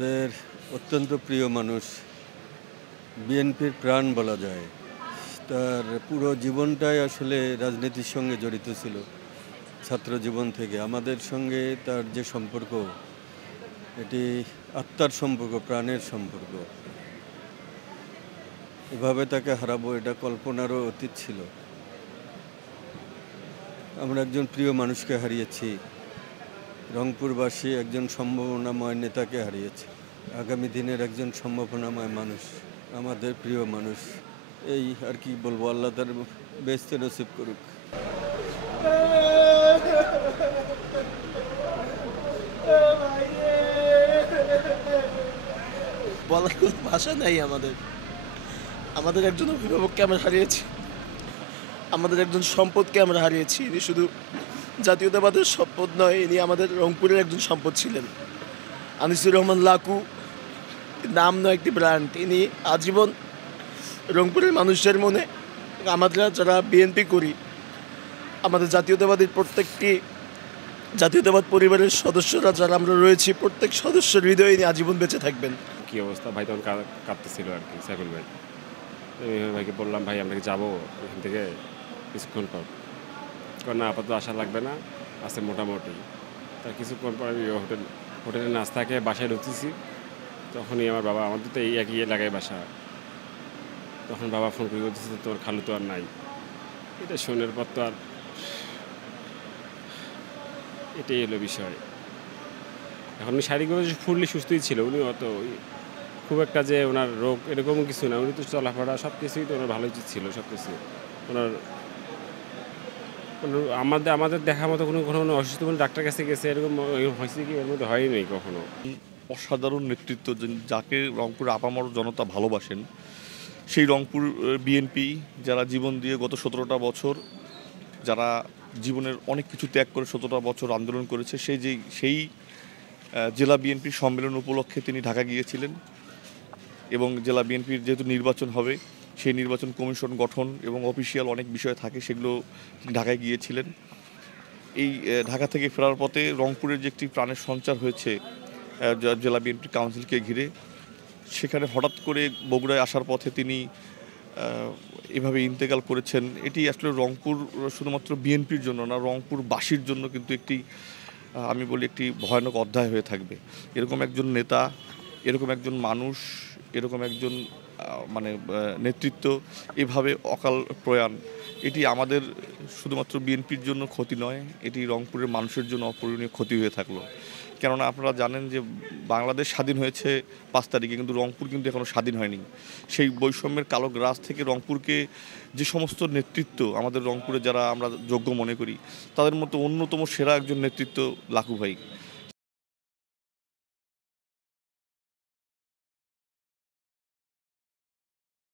আমাদের অত্যন্ত প্রিয় মানুষ, বিএনপির প্রাণ বলা যায়। তার পুরো জীবনটাই আসলে রাজনীতির সঙ্গে জড়িত ছিল। ছাত্র জীবন থেকে আমাদের সঙ্গে তার যে সম্পর্ক, এটি আত্মার সম্পর্ক, প্রাণের সম্পর্ক। এভাবে তাকে হারাবো এটা কল্পনারও অতীত ছিল। আমরা একজন প্রিয় মানুষকে হারিয়েছি, রংপুরবাসী একজন সম্ভাবনাময় নেতাকে হারিয়েছি, আগামী দিনের একজন সম্ভাবনাময় মানুষ, আমাদের প্রিয় মানুষ। এই আর কি বলবো, আল্লাহ তার বেহেশতে নসিব করুক। বলার কোনো ভাষা নাই আমাদের। আমাদের একজন অভিভাবককে আমরা হারিয়েছি, আমাদের একজন সম্পদকে আমরা হারিয়েছি। ইনি শুধু জাতীয়তাবাদের সম্পদ নয়, ইনি আমাদের রংপুরের একজন সম্পদ ছিলেন। আনিসুর রহমান লাকু নাম নয়, একটি ব্র্যান্ড। ইনি আজীবন রংপুরের মানুষের মনে, আমরা যারা বিএনপি করি, আমাদের জাতীয়তাবাদ পরিবারের সদস্যরা যারা আমরা রয়েছি, প্রত্যেক সদস্যের হৃদয়ে ইনি আজীবন বেঁচে থাকবেন। কী অবস্থা ভাই, তখন কাঁদতেছিল আর কি সাইফুল ভাই। ভাইকে বললাম, ভাই আমরা কি যাবো এখান থেকে কিছুক্ষণ পর? কারণ না, আপাতত আসা লাগবে না, আছে মোটামুটি। তার কিছুক্ষণ পর আমি হোটেলে নাস্তা খেয়ে বাসায় ঢুকতেছি, তখনই আমার বাবা, আমাদের তো এই একই এলাকায় বাসা, তখন বাবা ফোন করে বলতেছে তোর খালু তো আর নাই। এটা শোনার পর তো আর এটাই হলো বিষয়। এখন উনি শারীরিকভাবে ফুললি সুস্থই ছিল, উনি অত খুব একটা যে ওনার রোগ এরকম কিছু না, উনি তো চলাফেরা সব কিছুই তো ওনার ভালোই ছিল, সব কিছু ওনার আমাদের দেখার মতো কোনো অসুস্থ কোনো ডাক্তার কাছে গেছে এরকম হয়েছে কি, এর মধ্যে হয়নি কখনো। অসাধারণ নেতৃত্ব, যাকে রংপুর আপামর জনতা ভালোবাসেন, সেই রংপুর বিএনপি যারা জীবন দিয়ে গত 17টা বছর, যারা জীবনের অনেক কিছু ত্যাগ করে 17টা বছর আন্দোলন করেছে, সেই জেলা বিএনপির সম্মেলন উপলক্ষে তিনি ঢাকা গিয়েছিলেন। এবং জেলা বিএনপির যেহেতু নির্বাচন হবে, সেই নির্বাচন কমিশন গঠন এবং অফিসিয়াল অনেক বিষয় থাকে, সেগুলো তিনি ঢাকায় গিয়েছিলেন। এই ঢাকা থেকে ফেরার পথে রংপুরের যে একটি প্রাণের সঞ্চার হয়েছে জেলা বিএনপি কাউন্সিলকে ঘিরে, সেখানে হঠাৎ করে বগুড়ায় আসার পথে তিনি এভাবে ইন্তেকাল করেছেন। এটি আসলে রংপুর শুধুমাত্র বিএনপির জন্য না, রংপুরবাসীর জন্য কিন্তু একটি আমি বলি একটি ভয়ানক অধ্যায় হয়ে থাকবে। এরকম একজন নেতা, এরকম একজন মানুষ, এরকম একজন নেতৃত্ব এভাবে অকাল প্রয়াণ, এটি আমাদের শুধুমাত্র বিএনপির জন্য ক্ষতি নয়, এটি রংপুরের মানুষের জন্য অপূরণীয় ক্ষতি হয়ে থাকলো। কেননা আপনারা জানেন যে বাংলাদেশ স্বাধীন হয়েছে 5 তারিখে, কিন্তু রংপুর কিন্তু এখনও স্বাধীন হয়নি। সেই বৈষম্যের কালো গ্রাস থেকে রংপুরকে যে সমস্ত নেতৃত্ব আমাদের রংপুরে যারা আমরা যোগ্য মনে করি, তাদের মতো অন্যতম সেরা একজন নেতৃত্ব লাকু ভাই।